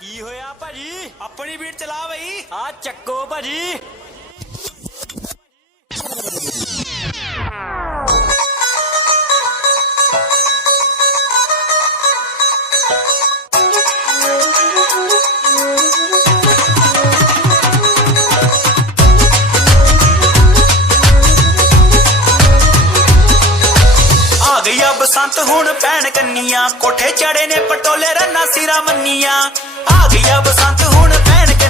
ਕੀ ਹੋਇਆ ਭਾਜੀ? ਆਪਣੀ ਬੀਟ ਚਲਾ ਬਈ। ਆ ਚੱਕੋ ਭਾਜੀ। ਆ ਗਈਆ ਬਸੰਤ ਹੁਣ ਪੈਣ ਕੰਨੀਆਂ, ਕੋਠੇ ਚੜੇ ਨੇ ਪਟੋਲੇ ਰੰਨਾ ਸਿਰਾ ਮੰਨੀਆਂ। ਆ ਗਈਆ ਬਸੰਤ ਹੁਣ